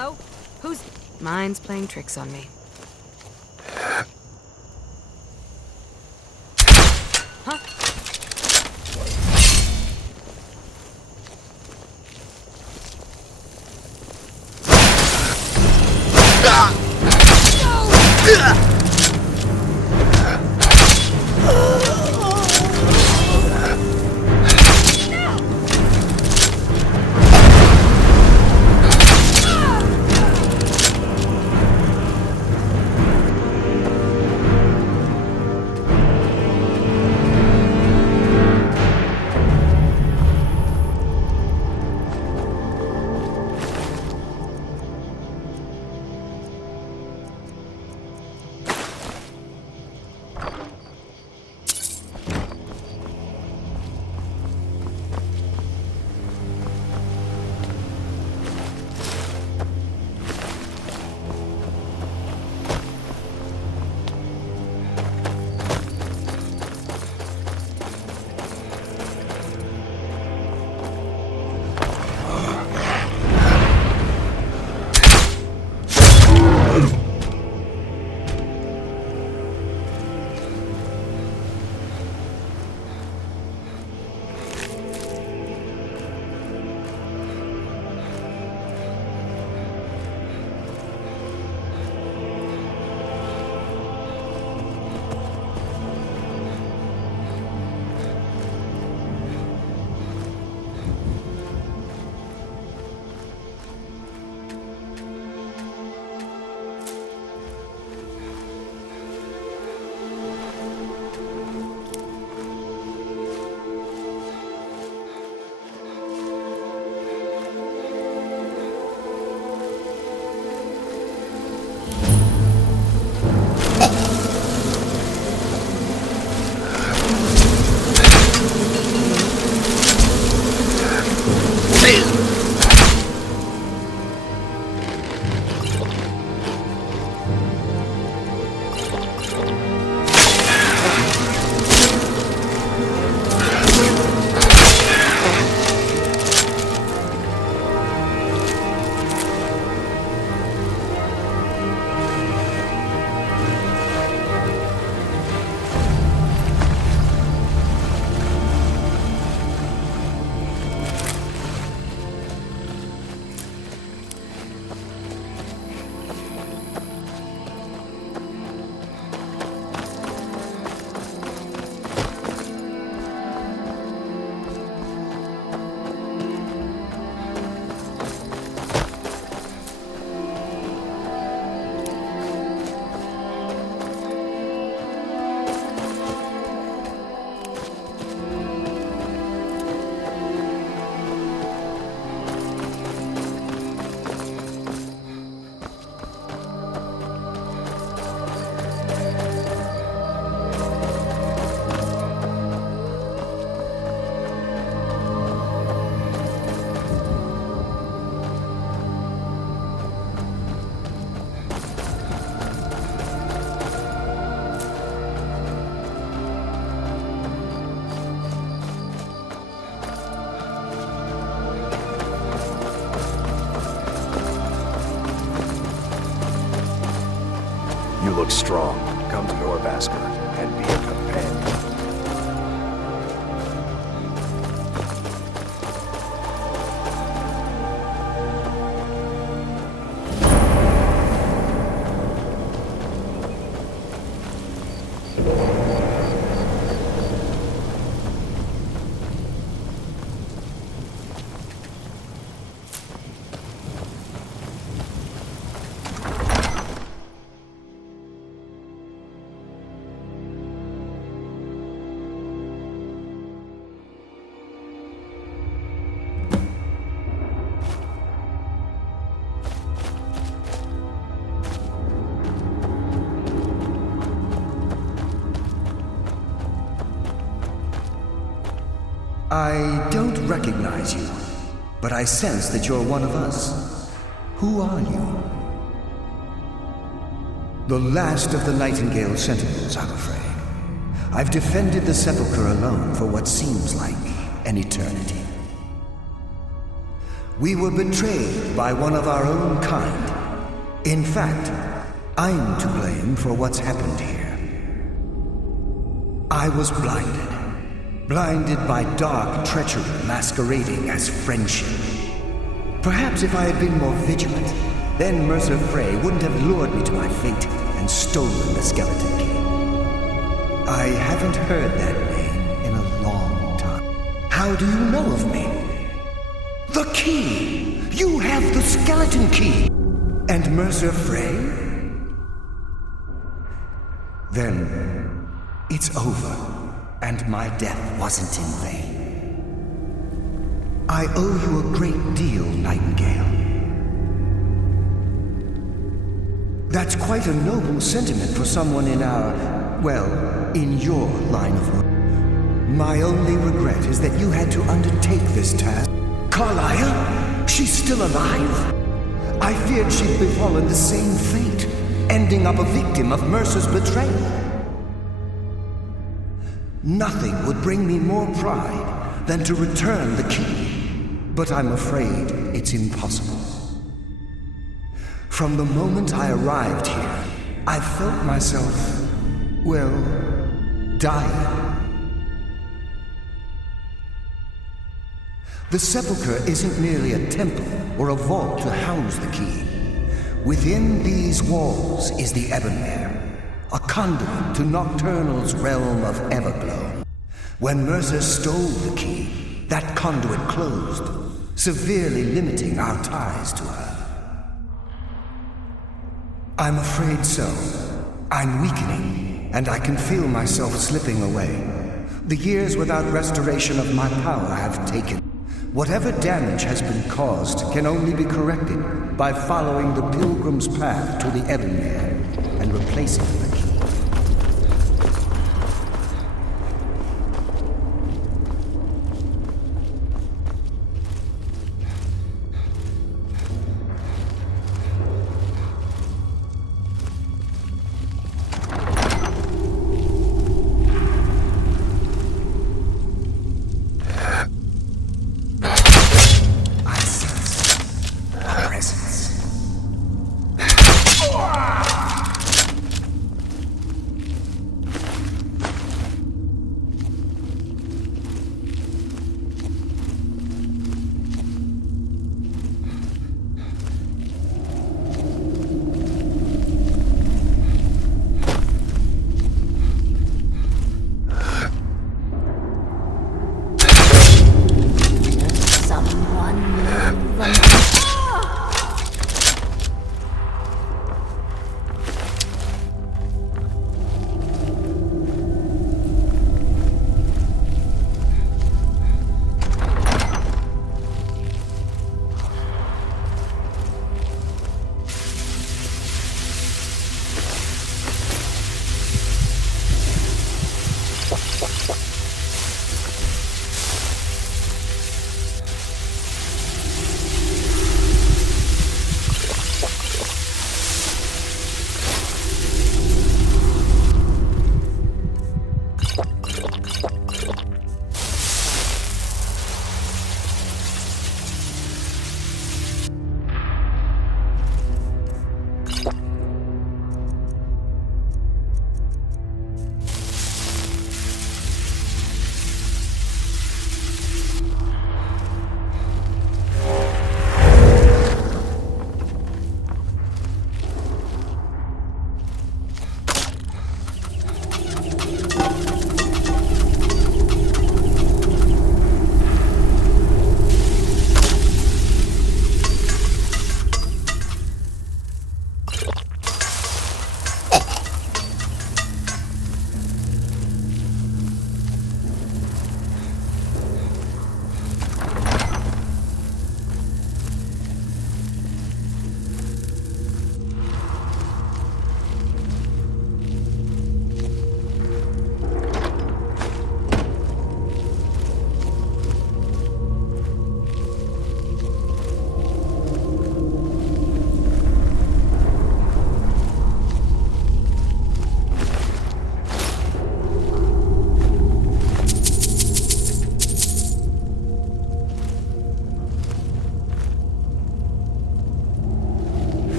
Hello? Who's... Mine's playing tricks on me. Huh? You look strong. Come to Norvasker and be a companion. I don't recognize you, but I sense that you're one of us. Who are you? The last of the Nightingale Sentinels, I'm afraid. I've defended the Sepulchre alone for what seems like an eternity. We were betrayed by one of our own kind. In fact, I'm to blame for what's happened here. I was blinded by dark treachery masquerading as friendship. Perhaps if I had been more vigilant, then Mercer Frey wouldn't have lured me to my fate and stolen the skeleton key. I haven't heard that name in a long time. How do you know of me? The key! You have the skeleton key! And Mercer Frey? Then it's over, and my death wasn't in vain. I owe you a great deal, Nightingale. That's quite a noble sentiment for someone in in your line of work. My only regret is that you had to undertake this task. Carlisle? She's still alive? I feared she'd befallen the same fate, ending up a victim of Mercer's betrayal. Nothing would bring me more pride than to return the key, but I'm afraid it's impossible. From the moment I arrived here, I felt myself, dying. The sepulchre isn't merely a temple or a vault to house the key. Within these walls is the Ebonmere, a conduit to Nocturnal's realm of Everglow. When Mercer stole the key, that conduit closed, severely limiting our ties to her. I'm afraid so. I'm weakening, and I can feel myself slipping away. The years without restoration of my power have taken. Whatever damage has been caused can only be corrected by following the pilgrim's path to the Ebonmere and replacing the key.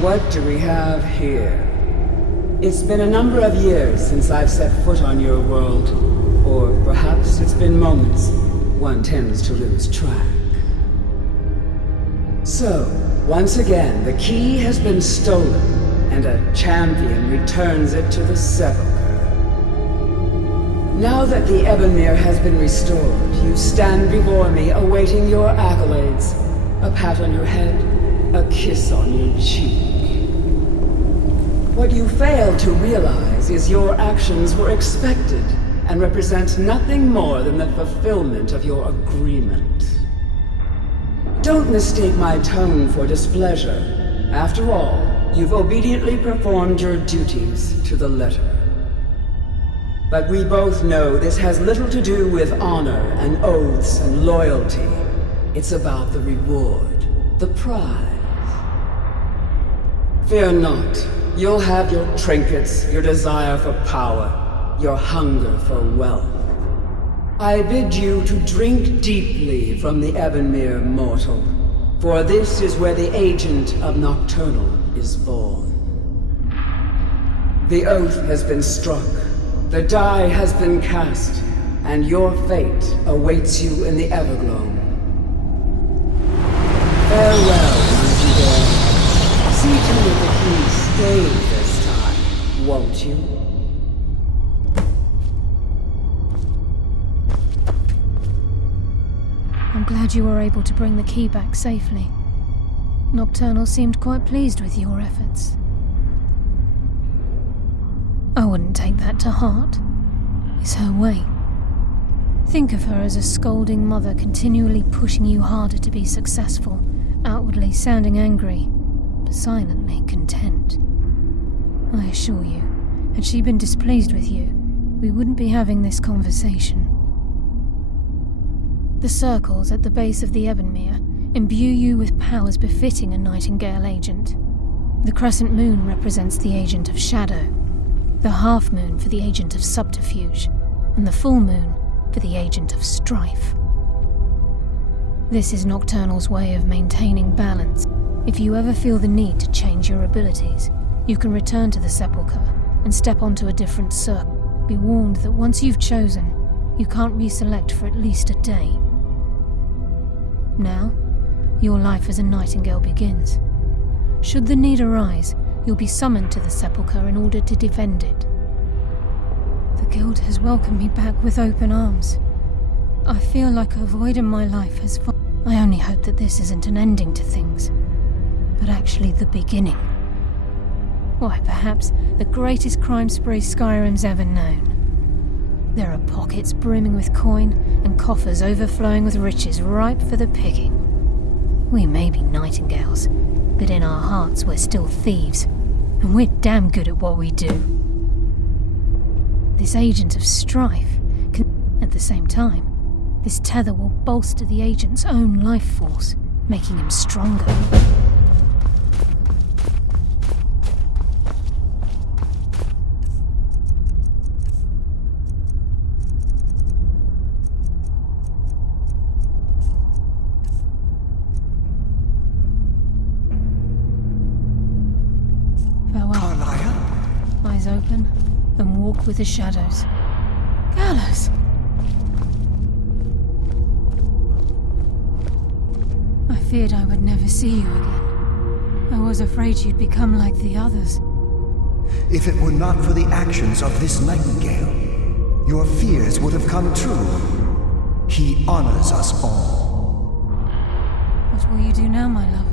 What do we have here? It's been a number of years since I've set foot on your world. Or perhaps it's been moments. One tends to lose track. So, once again, the key has been stolen, and a champion returns it to the sepulchre. Now that the Ebonmere has been restored, you stand before me awaiting your accolades. A pat on your head, a kiss on your cheek. What you fail to realize is your actions were expected and represent nothing more than the fulfillment of your agreement. Don't mistake my tone for displeasure. After all, you've obediently performed your duties to the letter. But we both know this has little to do with honor and oaths and loyalty. It's about the reward, the prize. Fear not. You'll have your trinkets, your desire for power, your hunger for wealth. I bid you to drink deeply from the Ebonmere mortal, for this is where the agent of Nocturnal is born. The oath has been struck, the die has been cast, and your fate awaits you in the Evergloam. Farewell, Nightingale. See to it that he stays this time, won't you? I'm glad you were able to bring the key back safely. Nocturnal seemed quite pleased with your efforts. I wouldn't take that to heart. It's her way. Think of her as a scolding mother continually pushing you harder to be successful, outwardly sounding angry, but silently content. I assure you, had she been displeased with you, we wouldn't be having this conversation. The circles at the base of the Ebonmere imbue you with powers befitting a Nightingale agent. The crescent moon represents the agent of shadow, the half moon for the agent of subterfuge, and the full moon for the agent of strife. This is Nocturnal's way of maintaining balance. If you ever feel the need to change your abilities, you can return to the sepulchre and step onto a different circle. Be warned that once you've chosen, you can't reselect for at least a day. Now, your life as a Nightingale begins. Should the need arise, you'll be summoned to the sepulchre in order to defend it. The Guild has welcomed me back with open arms. I feel like a void in my life has fallen. I only hope that this isn't an ending to things, but actually the beginning. Why, perhaps the greatest crime spree Skyrim's ever known. There are pockets brimming with coin and coffers overflowing with riches ripe for the picking. We may be Nightingales, but in our hearts we're still thieves, and we're damn good at what we do. This agent of strife can, at the same time, this tether will bolster the agent's own life force, making him stronger. Eyes open, and walk with the shadows. Gallows! I feared I would never see you again. I was afraid you'd become like the others. If it were not for the actions of this Nightingale, your fears would have come true. He honors us all. What will you do now, my love?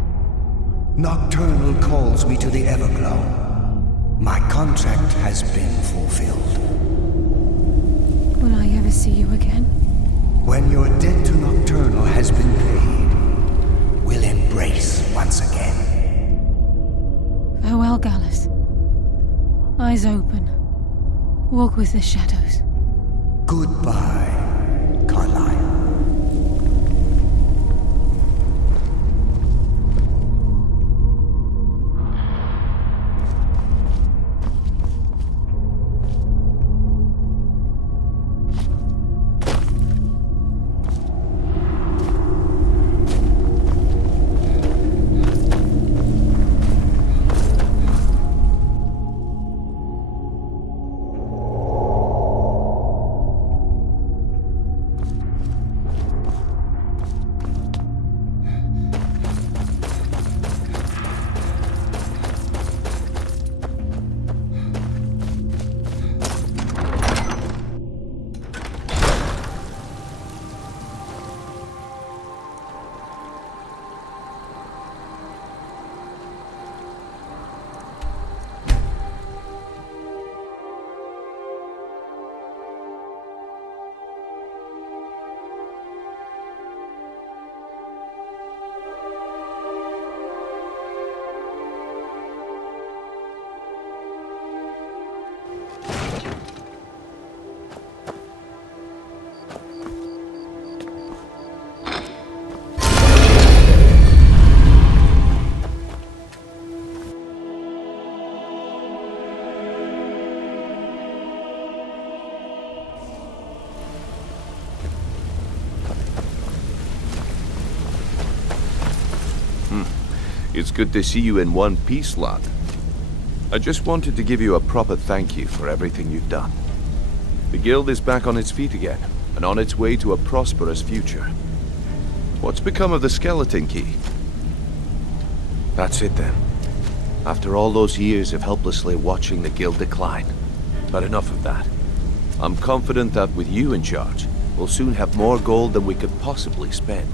Nocturnal calls me to the Everglow. My contract has been fulfilled. Will I ever see you again? When your debt to Nocturnal has been paid, we'll embrace once again. Farewell, Gallus. Eyes open. Walk with the shadows. Goodbye, Carlyle. It's good to see you in one piece, lad. I just wanted to give you a proper thank you for everything you've done. The guild is back on its feet again, and on its way to a prosperous future. What's become of the skeleton key? That's it then. After all those years of helplessly watching the guild decline. But enough of that. I'm confident that with you in charge, we'll soon have more gold than we could possibly spend.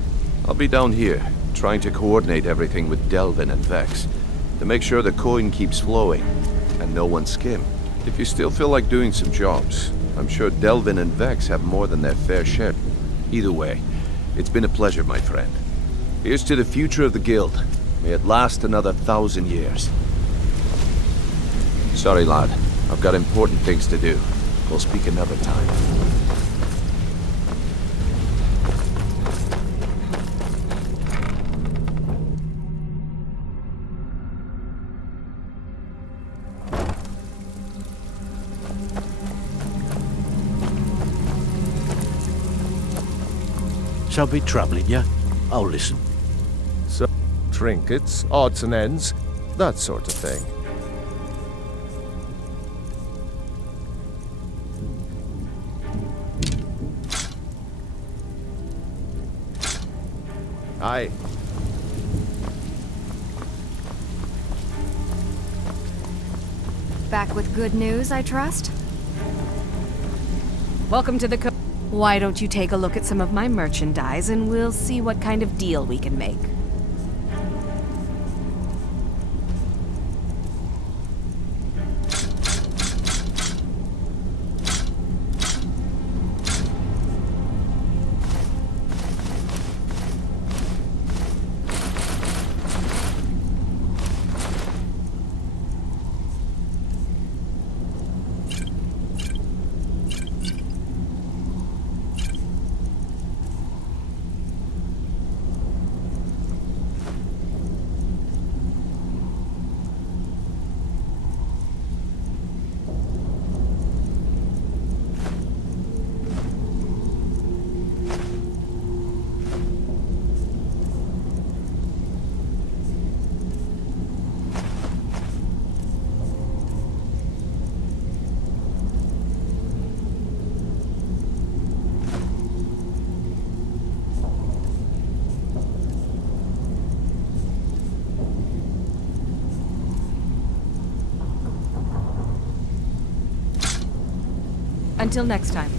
I'll be down here, trying to coordinate everything with Delvin and Vex, to make sure the coin keeps flowing, and no one skim. If you still feel like doing some jobs, I'm sure Delvin and Vex have more than their fair share. Either way, it's been a pleasure, my friend. Here's to the future of the guild. May it last another 1,000 years. Sorry, lad. I've got important things to do. We'll speak another time. Shall be troubling you? I'll listen. So, trinkets, odds and ends, that sort of thing. Aye. Back with good news, I trust? Welcome to the Why don't you take a look at some of my merchandise and we'll see what kind of deal we can make. Until next time.